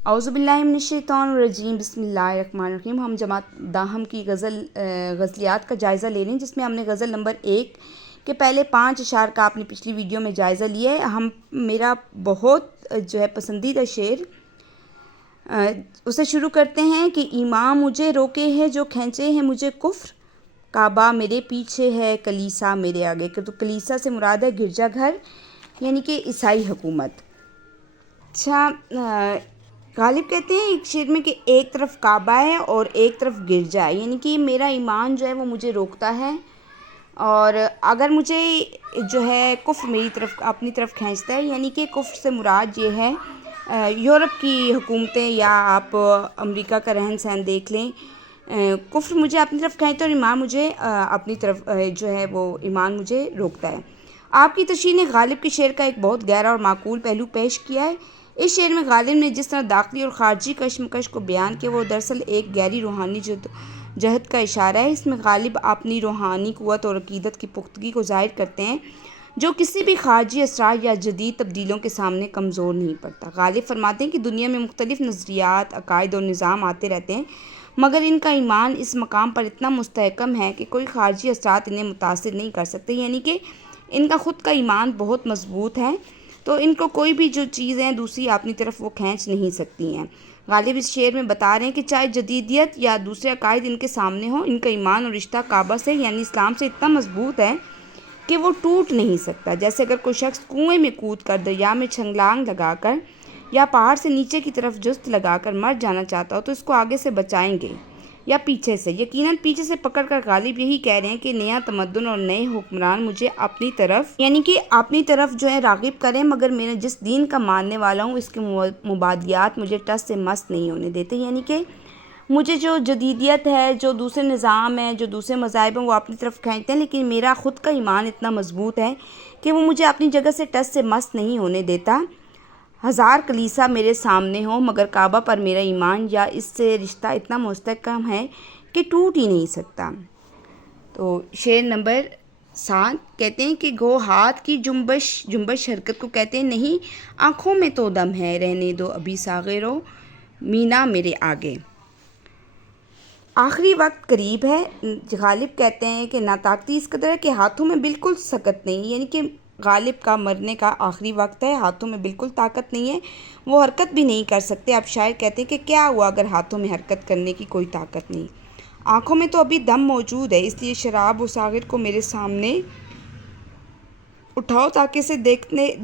اعوذ باللہ من الشیطان الرجیم، بسم اللہ الرحمن الرحیم۔ ہم جماعت داہم کی غزلیات کا جائزہ لے رہے ہیں، جس میں ہم نے غزل نمبر 1 کے پہلے 5 اشعار کا اپنی پچھلی ویڈیو میں جائزہ لیا ہے۔ میرا بہت پسندیدہ شعر اسے شروع کرتے ہیں کہ ایمان مجھے روکے ہے جو کھینچے ہیں مجھے کفر، کعبہ میرے پیچھے ہے کلیسا میرے آگے۔ تو کلیسا سے مراد ہے گرجا گھر، یعنی کہ عیسائی حکومت۔ اچھا، غالب کہتے ہیں ایک شعر میں کہ ایک طرف کعبہ ہے اور ایک طرف گرجا ہے، یعنی کہ میرا ایمان جو ہے وہ مجھے روکتا ہے، اور اگر مجھے جو ہے کفر میری طرف اپنی طرف کھینچتا ہے، یعنی کہ کفر سے مراد یہ ہے یورپ کی حکومتیں، یا آپ امریکہ کا رہن سہن دیکھ لیں۔ کفر مجھے اپنی طرف کھینچتا ہے اور ایمان مجھے اپنی طرف جو ہے وہ ایمان مجھے روکتا ہے۔ آپ کی تشریح نے غالب کے شعر کا ایک بہت گہرا اور معقول پہلو پیش کیا ہے۔ اس شعر میں غالب نے جس طرح داخلی اور خارجی کشمکش کو بیان کیا، وہ دراصل ایک گہری روحانی جہت کا اشارہ ہے۔ اس میں غالب اپنی روحانی قوت اور عقیدت کی پختگی کو ظاہر کرتے ہیں، جو کسی بھی خارجی اثرات یا جدید تبدیلیوں کے سامنے کمزور نہیں پڑتا۔ غالب فرماتے ہیں کہ دنیا میں مختلف نظریات، عقائد اور نظام آتے رہتے ہیں، مگر ان کا ایمان اس مقام پر اتنا مستحکم ہے کہ کوئی خارجی اثرات انہیں متاثر نہیں کر سکتے، یعنی کہ ان کا خود کا ایمان بہت مضبوط ہے، تو ان کو کوئی بھی جو چیزیں دوسری اپنی طرف وہ کھینچ نہیں سکتی ہیں۔ غالب اس شعر میں بتا رہے ہیں کہ چاہے جدیدیت یا دوسرے عقائد ان کے سامنے ہوں، ان کا ایمان اور رشتہ کعبہ سے یعنی اسلام سے اتنا مضبوط ہے کہ وہ ٹوٹ نہیں سکتا۔ جیسے اگر کوئی شخص کنویں میں کود کر، دریا میں چھلانگ لگا کر یا پہاڑ سے نیچے کی طرف جست لگا کر مر جانا چاہتا ہو، تو اس کو آگے سے بچائیں گے یا پیچھے سے؟ یقیناً پیچھے سے پکڑ کر۔ غالب یہی کہہ رہے ہیں کہ نیا تمدن اور نئے حکمران مجھے اپنی طرف یعنی کہ اپنی طرف جو ہے راغب کریں، مگر میں جس دین کا ماننے والا ہوں اس کے مبادیات مجھے ٹس سے مس نہیں ہونے دیتے، یعنی کہ مجھے جو جدیدیت ہے، جو دوسرے نظام ہیں، جو دوسرے مذاہب ہیں، وہ اپنی طرف کھینچتے ہیں، لیکن میرا خود کا ایمان اتنا مضبوط ہے کہ وہ مجھے اپنی جگہ سے ٹس سے مس نہیں ہونے دیتا۔ ہزار کلیسا میرے سامنے ہوں، مگر کعبہ پر میرا ایمان یا اس سے رشتہ اتنا مستحکم ہے کہ ٹوٹ ہی نہیں سکتا۔ تو شعر نمبر 7 کہتے ہیں کہ گو ہاتھ کی جنبش حرکت کو کہتے ہیں نہیں، آنکھوں میں تو دم ہے، رہنے دو ابھی ساغرو مینا میرے آگے۔ آخری وقت قریب ہے۔ غالب کہتے ہیں کہ ناطاقتی اس قدر ہے کہ ہاتھوں میں بالکل سکت نہیں، یعنی کہ غالب کا مرنے کا آخری وقت ہے، ہاتھوں میں بالکل طاقت نہیں ہے، وہ حرکت بھی نہیں کر سکتے۔ اب شاعر کہتے ہیں کہ کیا ہوا اگر ہاتھوں میں حرکت کرنے کی کوئی طاقت نہیں، آنکھوں میں تو ابھی دم موجود ہے، اس لیے شراب و ساغر کو میرے سامنے اٹھاؤ تاکہ اسے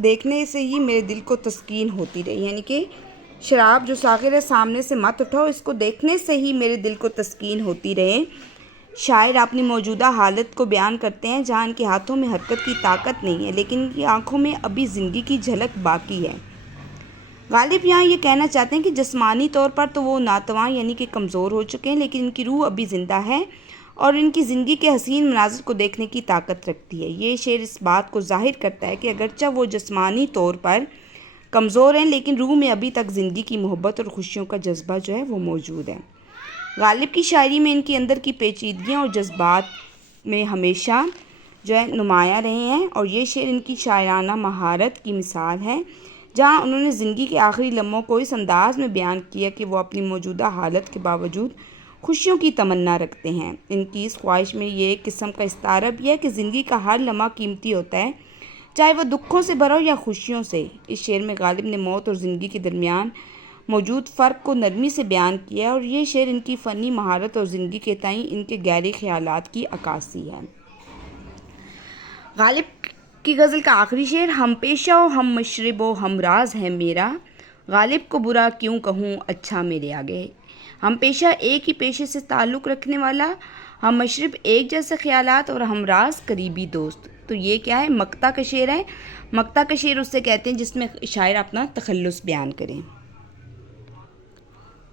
دیکھنے سے ہی میرے دل کو تسکین ہوتی رہے، یعنی کہ شراب جو ساغر ہے سامنے سے مت اٹھاؤ، اس کو دیکھنے سے ہی میرے دل کو تسکین ہوتی رہے۔ شاعر اپنی موجودہ حالت کو بیان کرتے ہیں جہاں ان کے ہاتھوں میں حرکت کی طاقت نہیں ہے، لیکن ان کی آنکھوں میں ابھی زندگی کی جھلک باقی ہے۔ غالب یہاں یہ کہنا چاہتے ہیں کہ جسمانی طور پر تو وہ ناتواں یعنی کہ کمزور ہو چکے ہیں، لیکن ان کی روح ابھی زندہ ہے اور ان کی زندگی کے حسین مناظر کو دیکھنے کی طاقت رکھتی ہے۔ یہ شعر اس بات کو ظاہر کرتا ہے کہ اگرچہ وہ جسمانی طور پر کمزور ہیں، لیکن روح میں ابھی تک زندگی کی محبت اور خوشیوں کا جذبہ جو ہے وہ موجود ہے۔ غالب کی شاعری میں ان کے اندر کی پیچیدگیاں اور جذبات میں ہمیشہ جو ہے نمایاں رہے ہیں، اور یہ شعر ان کی شاعرانہ مہارت کی مثال ہے، جہاں انہوں نے زندگی کے آخری لمحوں کو اس انداز میں بیان کیا کہ وہ اپنی موجودہ حالت کے باوجود خوشیوں کی تمنا رکھتے ہیں۔ ان کی اس خواہش میں یہ ایک قسم کا استعارہ بھی ہے کہ زندگی کا ہر لمحہ قیمتی ہوتا ہے، چاہے وہ دکھوں سے بھرا ہو یا خوشیوں سے۔ اس شعر میں غالب نے موت اور زندگی کے درمیان موجود فرق کو نرمی سے بیان کیا ہے، اور یہ شعر ان کی فنی مہارت اور زندگی کے تئیں ان کے گہرے خیالات کی عکاسی ہے۔ غالب کی غزل کا آخری شعر ہم پیشہ و ہم مشرب و ہم راز ہے میرا، غالب کو برا کیوں کہوں اچھا میرے آگے۔ ہم پیشہ ایک ہی پیشے سے تعلق رکھنے والا، ہم مشرب ایک جیسے خیالات، اور ہم راز قریبی دوست۔ تو یہ کیا ہے؟ مقطع کا شعر ہے۔ مقطع کا شعر اسے کہتے ہیں جس میں شاعر اپنا تخلص بیان کریں۔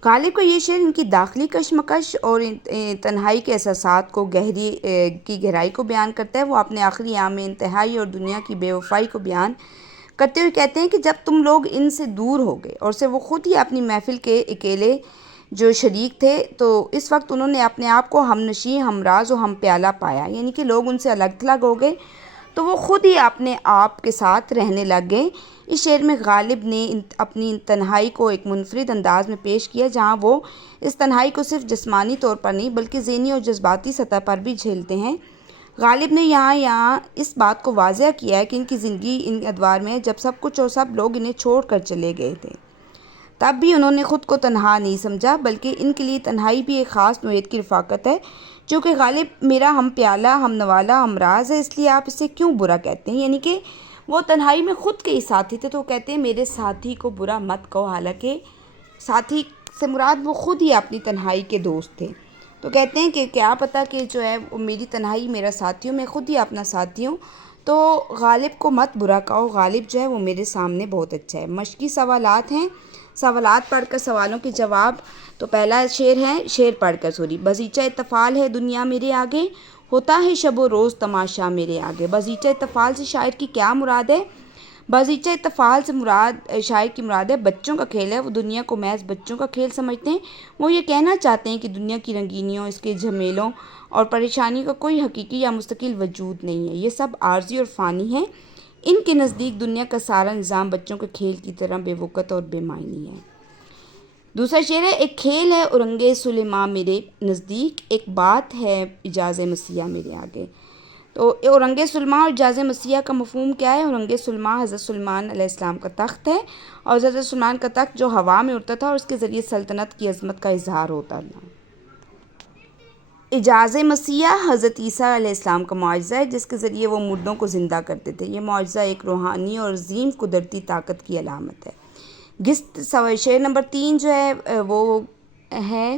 غالب کا یہ شعر ان کی داخلی کشمکش اور تنہائی کے احساسات کو گہرائی کو بیان کرتا ہے۔ وہ اپنے آخری ایام میں انتہائی اور دنیا کی بے وفائی کو بیان کرتے ہوئے کہتے ہیں کہ جب تم لوگ ان سے دور ہو گئے اور سے وہ خود ہی اپنی محفل کے اکیلے جو شریک تھے، تو اس وقت انہوں نے اپنے آپ کو ہم نشیں، ہم راز و ہم پیالہ پایا، یعنی کہ لوگ ان سے الگ تھلگ ہو گئے تو وہ خود ہی اپنے آپ کے ساتھ رہنے لگ گئے۔ اس شعر میں غالب نے اپنی تنہائی کو ایک منفرد انداز میں پیش کیا، جہاں وہ اس تنہائی کو صرف جسمانی طور پر نہیں بلکہ ذہنی اور جذباتی سطح پر بھی جھیلتے ہیں۔ غالب نے یہاں اس بات کو واضح کیا ہے کہ ان کی زندگی ان ادوار میں جب سب کچھ اور سب لوگ انہیں چھوڑ کر چلے گئے تھے، تب بھی انہوں نے خود کو تنہا نہیں سمجھا، بلکہ ان کے لیے تنہائی بھی ایک خاص نوعیت کی رفاقت ہے۔ چونکہ غالب میرا ہم پیالہ، ہم نوالہ، ہم راز ہے، اس لیے آپ اسے کیوں برا کہتے ہیں؟ یعنی کہ وہ تنہائی میں خود کے ہی ساتھی تھے، تو وہ کہتے ہیں میرے ساتھی کو برا مت کہو، حالانکہ ساتھی سے مراد وہ خود ہی اپنی تنہائی کے دوست تھے۔ تو کہتے ہیں کہ کیا پتہ کہ جو ہے وہ میری تنہائی میرا ساتھی ہوں، میں خود ہی اپنا ساتھی ہوں، تو غالب کو مت برا کہو، غالب جو ہے وہ میرے سامنے بہت اچھا ہے۔ مشقی سوالات ہیں، سوالات پڑھ کر سوالوں کے جواب۔ تو پہلا شعر پڑھ کر بازیچہ اطفال ہے دنیا میرے آگے، ہوتا ہے شب و روز تماشا میرے آگے۔ بازیچہ اطفال سے شاعر کی کیا مراد ہے؟ بازیچہ اطفال سے شاعر کی مراد ہے بچوں کا کھیل ہے، وہ دنیا کو محض بچوں کا کھیل سمجھتے ہیں۔ وہ یہ کہنا چاہتے ہیں کہ دنیا کی رنگینیوں، اس کے جھمیلوں اور پریشانیوں کا کوئی حقیقی یا مستقل وجود نہیں ہے، یہ سب عارضی اور فانی ہیں۔ ان کے نزدیک دنیا کا سارا نظام بچوں کے کھیل کی طرح بے وقت اور بے معنی ہے۔ دوسرا شعر ہے، ایک کھیل ہے اورنگ سلیماں میرے نزدیک، ایک بات ہے اعجاز مسیحا میرے آگے۔ تو اورنگ سلیماں اور اعجاز مسیحا کا مفہوم کیا ہے؟ اورنگ سلیماں حضرت سلیمان علیہ السلام کا تخت ہے، اور حضرت سلیمان کا تخت جو ہوا میں اڑتا تھا اور اس کے ذریعے سلطنت کی عظمت کا اظہار ہوتا تھا۔ اعجاز مسیحا حضرت عیسیٰ علیہ السلام کا معجزہ ہے جس کے ذریعے وہ مردوں کو زندہ کرتے تھے۔ یہ معجزہ ایک روحانی اور عظیم قدرتی طاقت کی علامت ہے۔ شعر نمبر 3 جو ہے وہ ہے،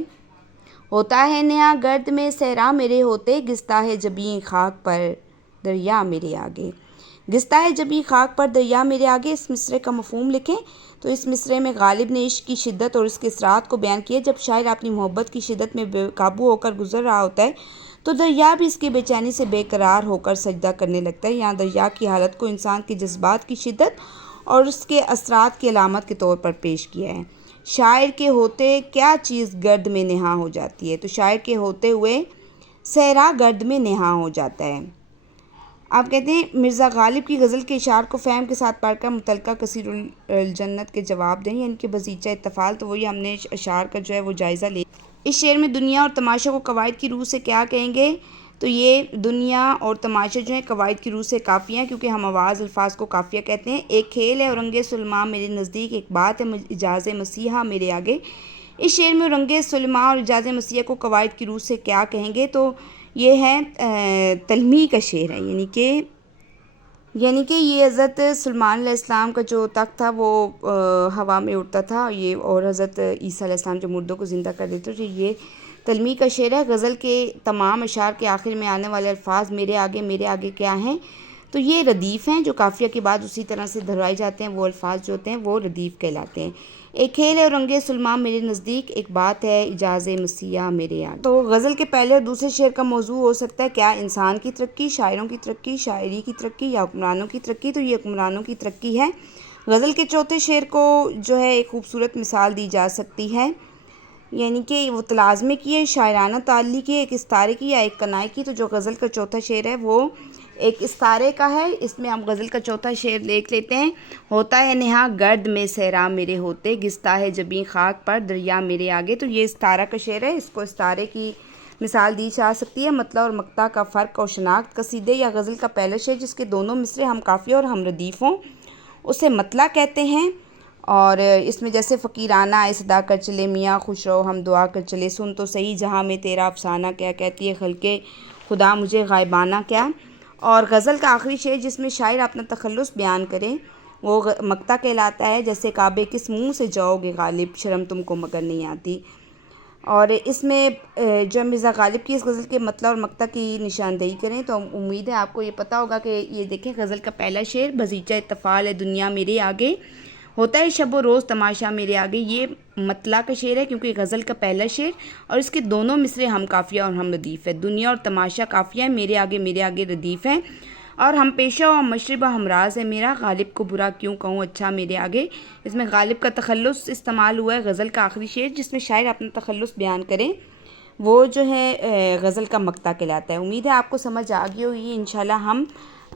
ہوتا ہے نیا گرد میں صحرا میرے ہوتے، گستہ ہے جبیں خاک پر دریا میرے آگے۔ گستہ ہے جبیں خاک پر دریا میرے آگے، اس مصرعے کا مفہوم لکھیں۔ تو اس مصرعے میں غالب نے عشق کی شدت اور اس کے اثرات کو بیان کیا۔ جب شاعر اپنی محبت کی شدت میں بے قابو ہو کر گزر رہا ہوتا ہے تو دریا بھی اس کی بے چینی سے بے قرار ہو کر سجدہ کرنے لگتا ہے۔ یہاں دریا کی حالت کو انسان کے جذبات کی شدت اور اس کے اثرات کی علامت کے طور پر پیش کیا ہے۔ شاعر کے ہوتے کیا چیز گرد میں نہاں ہو جاتی ہے؟ تو شاعر کے ہوتے ہوئے صحرا گرد میں نہاں ہو جاتا ہے۔ آپ کہتے ہیں مرزا غالب کی غزل کے اشعار کو فہم کے ساتھ پڑھ کر متعلقہ کثیر الجنت کے جواب دیں، یعنی کہ بازیچہ اطفال، تو وہی ہم نے اشعار کا جو ہے وہ جائزہ لے۔ اس شعر میں دنیا اور تماشا کو قواعد کی روح سے کیا کہیں گے؟ تو یہ دنیا اور تماشا جو ہیں قواعد کی روح سے کافی ہیں، کیونکہ ہم آواز الفاظ کو کافیہ کہتے ہیں۔ ایک کھیل ہے اورنگ سلیماں میرے نزدیک، ایک بات ہے اعجاز مسیحا میرے آگے۔ اس شعر میں اورنگ سلیماں اور اعجاز مسیحا کو قواعد کی روح سے کیا کہیں گے؟ تو یہ ہے تلمیح کا شعر ہے، یعنی کہ یہ حضرت سلیمان علیہ السلام کا جو تخت تھا وہ ہوا میں اڑتا تھا، اور حضرت عیسیٰ علیہ السلام جو مردوں کو زندہ کر دیتے تھے۔ یہ تلمیح کا شعر ہے۔ غزل کے تمام اشعار کے آخر میں آنے والے الفاظ میرے آگے کیا ہیں؟ تو یہ ردیف ہیں جو قافیہ کے بعد اسی طرح سے دہرائے جاتے ہیں، وہ الفاظ جو ہوتے ہیں وہ ردیف کہلاتے ہیں۔ ایک کھیل ہے اورنگ سلیماں میرے نزدیک، ایک بات ہے اعجاز مسیحا میرے آگے۔ تو غزل کے پہلے اور دوسرے شعر کا موضوع ہو سکتا ہے کیا انسان کی ترقی، شاعروں کی ترقی، شاعری کی ترقی یا حکمرانوں کی ترقی؟ تو یہ حکمرانوں کی ترقی ہے۔ غزل کے چوتھے شعر کو جو ہے ایک خوبصورت مثال دی جا سکتی ہے، یعنی کہ وہ تلازمے کی ہے، شاعرانہ تعلی کی ہے، ایک استارے کی یا ایک کنائے کی۔ تو جو غزل کا چوتھا شعر ہے وہ ایک استارے کا ہے۔ اس میں ہم غزل کا چوتھا شعر دیکھ لیتے ہیں۔ ہوتا ہے نہاں گرد میں صحرا میرے ہوتے، گستہ ہے جبیں خاک پر دریا میرے آگے۔ تو یہ استارہ کا شعر ہے، اس کو استارے کی مثال دی جا سکتی ہے۔ مطلع اور مقطع کا فرق اور شناخت، قصیدے یا غزل کا پہلا شعر جس کے دونوں مصرعے ہم قافیہ اور ہم ردیف ہوں اسے مطلع کہتے ہیں، اور اس میں جیسے فقیرانہ آئے صدا کر چلے، میاں خوش رہو ہم دعا کر چلے، سن تو صحیح جہاں میں تیرا افسانہ کیا، کہتی ہے خلق خدا مجھے غائبانہ کیا۔ اور غزل کا آخری شعر جس میں شاعر اپنا تخلص بیان کرے وہ مقطع کہلاتا ہے، جیسے کعبے کس منہ سے جاؤ گے غالب، شرم تم کو مگر نہیں آتی۔ اور اس میں جو مرزا غالب کی اس غزل کے مطلع اور مقطع کی نشاندہی کریں تو امید ہے آپ کو یہ پتہ ہوگا کہ یہ دیکھیں غزل کا پہلا شعر بازیچہ اطفال ہے دنیا میرے آگے، ہوتا ہے شب و روز تماشا میرے آگے، یہ مطلع کا شعر ہے کیونکہ غزل کا پہلا شعر اور اس کے دونوں مصرعے ہم قافیہ اور ہم ردیف ہے۔ دنیا اور تماشا قافیہ ہے، میرے آگے ردیف ہیں، اور ہم پیشہ و ہم مشربہ ہم راز ہے میرا، غالب کو برا کیوں کہوں اچھا میرے آگے۔ اس میں غالب کا تخلص استعمال ہوا ہے۔ غزل کا آخری شعر جس میں شاعر اپنا تخلص بیان کریں وہ جو ہے غزل کا مقطع کہلاتا ہے۔ امید ہے آپ کو سمجھ آ گئی ہوگی۔ انشاءاللہ ہم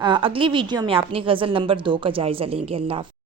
اگلی ویڈیو میں اپنی غزل نمبر 2 کا جائزہ لیں گے۔ اللہ حافظ۔